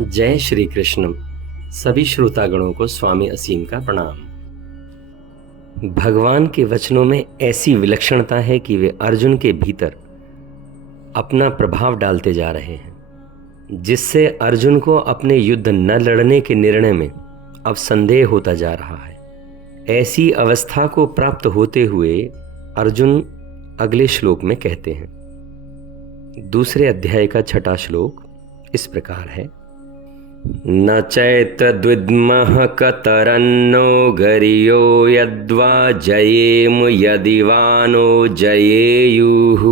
जय श्री कृष्ण। सभी श्रोतागणों को स्वामी असीम का प्रणाम। भगवान के वचनों में ऐसी विलक्षणता है कि वे अर्जुन के भीतर अपना प्रभाव डालते जा रहे हैं, जिससे अर्जुन को अपने युद्ध न लड़ने के निर्णय में अब संदेह होता जा रहा है। ऐसी अवस्था को प्राप्त होते हुए अर्जुन अगले श्लोक में कहते हैं। दूसरे अध्याय का 6वां श्लोक इस प्रकार है। न चैतद्विद्मः कतरन्नो गरियो यद्वा जयेम यदि वा नो जयेयुः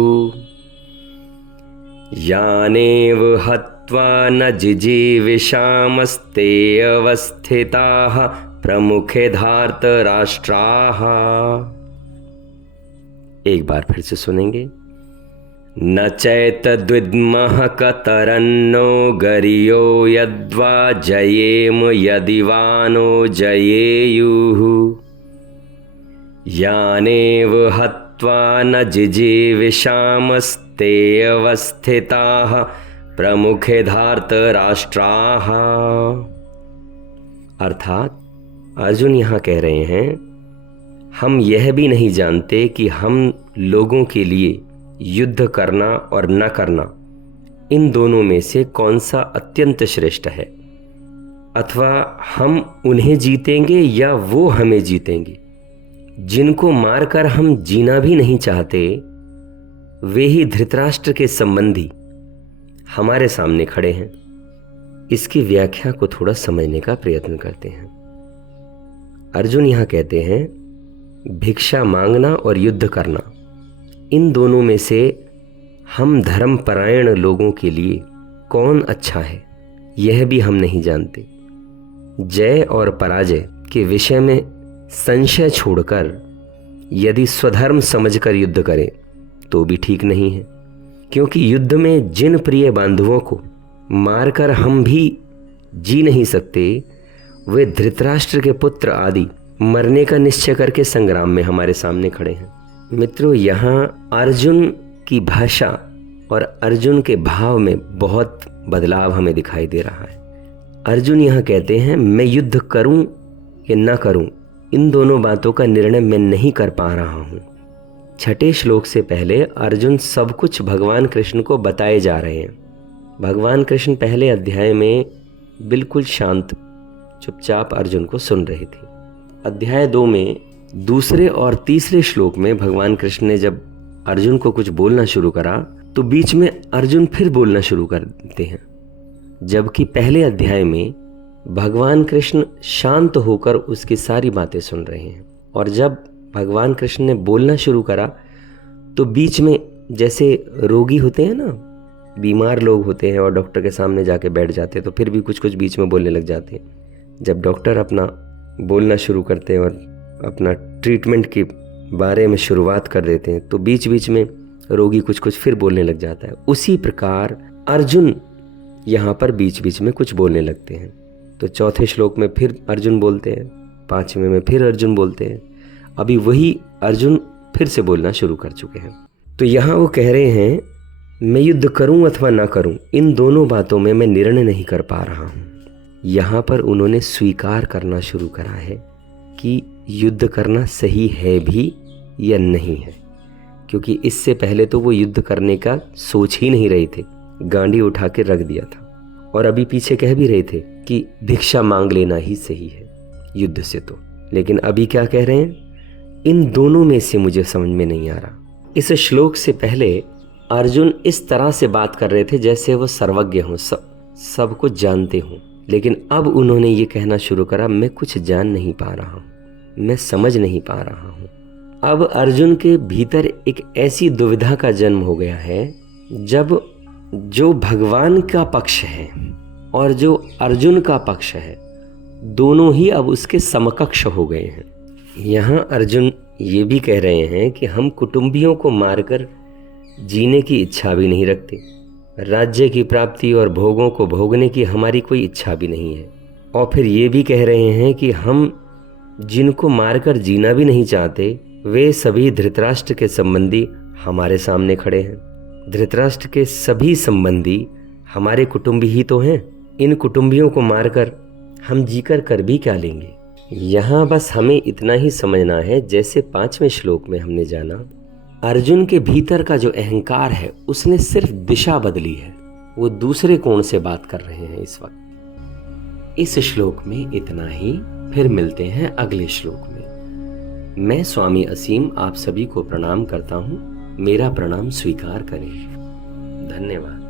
यानेव हत्वा न जिजीविषामस्ते अवस्थिताः प्रमुखे धार्तराष्ट्राः। एक बार फिर से सुनेंगे। न चैतद्विद्मः कतरन्नो गरियो यद्वा जयेम यदि वा नो जयेयुः यानेव हत्वा न जिजीविषामस्ते अवस्थिताः प्रमुखे धार्तराष्ट्राः। अर्थात अर्जुन यहाँ कह रहे हैं, हम यह भी नहीं जानते कि हम लोगों के लिए युद्ध करना और न करना, इन दोनों में से कौन सा अत्यंत श्रेष्ठ है, अथवा हम उन्हें जीतेंगे या वो हमें जीतेंगे। जिनको मारकर हम जीना भी नहीं चाहते, वे ही धृतराष्ट्र के संबंधी हमारे सामने खड़े हैं। इसकी व्याख्या को थोड़ा समझने का प्रयत्न करते हैं। अर्जुन यहाँ कहते हैं, भिक्षा मांगना और युद्ध करना, इन दोनों में से हम धर्मपरायण लोगों के लिए कौन अच्छा है, यह भी हम नहीं जानते। जय और पराजय के विषय में संशय छोड़कर यदि स्वधर्म समझकर युद्ध करें तो भी ठीक नहीं है, क्योंकि युद्ध में जिन प्रिय बांधवों को मारकर हम भी जी नहीं सकते, वे धृतराष्ट्र के पुत्र आदि मरने का निश्चय करके संग्राम में हमारे सामने खड़े हैं। मित्रों, यहाँ अर्जुन की भाषा और अर्जुन के भाव में बहुत बदलाव हमें दिखाई दे रहा है। अर्जुन यहाँ कहते हैं, मैं युद्ध करूं या ना करूं, इन दोनों बातों का निर्णय मैं नहीं कर पा रहा हूं। 6वें श्लोक से पहले अर्जुन सब कुछ भगवान कृष्ण को बताए जा रहे हैं। भगवान कृष्ण पहले अध्याय में बिल्कुल शांत चुपचाप अर्जुन को सुन रहे थे। अध्याय 2 में दूसरे और तीसरे श्लोक में भगवान कृष्ण ने जब अर्जुन को कुछ बोलना शुरू करा तो बीच में अर्जुन फिर बोलना शुरू कर देते हैं, जबकि पहले अध्याय में भगवान कृष्ण शांत होकर उसकी सारी बातें सुन रहे हैं। और जब भगवान कृष्ण ने बोलना शुरू करा तो बीच में, जैसे रोगी होते हैं ना, बीमार लोग होते हैं और डॉक्टर के सामने जाके बैठ जाते हैं तो फिर भी कुछ कुछ बीच में बोलने लग जाते हैं। जब डॉक्टर अपना बोलना शुरू करते हैं और अपना ट्रीटमेंट के बारे में शुरुआत कर देते हैं तो बीच बीच में रोगी कुछ कुछ फिर बोलने लग जाता है। उसी प्रकार अर्जुन यहाँ पर बीच बीच में कुछ बोलने लगते हैं। तो 4थे श्लोक में फिर अर्जुन बोलते हैं, 5वें में फिर अर्जुन बोलते हैं। अभी वही अर्जुन फिर से बोलना शुरू कर चुके हैं। तो यहाँ वो कह रहे हैं, मैं युद्ध करूं अथवा ना करूं, इन दोनों बातों में मैं निर्णय नहीं कर पा रहा हूँ। यहाँ पर उन्होंने स्वीकार करना शुरू करा है कि युद्ध करना सही है भी या नहीं है, क्योंकि इससे पहले तो वो युद्ध करने का सोच ही नहीं रहे थे, गांडी उठा के रख दिया था। और अभी पीछे कह भी रहे थे कि भिक्षा मांग लेना ही सही है युद्ध से तो। लेकिन अभी क्या कह रहे हैं, इन दोनों में से मुझे समझ में नहीं आ रहा। इस श्लोक से पहले अर्जुन इस तरह से बात कर रहे थे जैसे वो सर्वज्ञ हों, सब कुछ जानते हों। लेकिन अब उन्होंने ये कहना शुरू करा, मैं कुछ जान नहीं पा रहा हूँ, मैं समझ नहीं पा रहा हूँ। अब अर्जुन के भीतर एक ऐसी दुविधा का जन्म हो गया है, जब जो भगवान का पक्ष है और जो अर्जुन का पक्ष है, दोनों ही अब उसके समकक्ष हो गए हैं। यहाँ अर्जुन ये भी कह रहे हैं कि हम कुटुंबियों को मारकर जीने की इच्छा भी नहीं रखते, राज्य की प्राप्ति और भोगों को भोगने की हमारी कोई इच्छा भी नहीं है। और फिर ये भी कह रहे हैं कि हम जिनको मारकर जीना भी नहीं चाहते, वे सभी धृतराष्ट्र के संबंधी हमारे सामने खड़े हैं। धृतराष्ट्र के सभी संबंधी हमारे कुटुंबी ही तो हैं। इन कुटुंबियों को मारकर हम जीकर कर भी क्या लेंगे। यहाँ बस हमें इतना ही समझना है, जैसे 5वें श्लोक में हमने जाना, अर्जुन के भीतर का जो अहंकार है उसने सिर्फ दिशा बदली है, वो दूसरे कोण से बात कर रहे हैं इस वक्त। इस श्लोक में इतना ही, फिर मिलते हैं अगले श्लोक में। मैं स्वामी असीम आप सभी को प्रणाम करता हूँ, मेरा प्रणाम स्वीकार करें। धन्यवाद।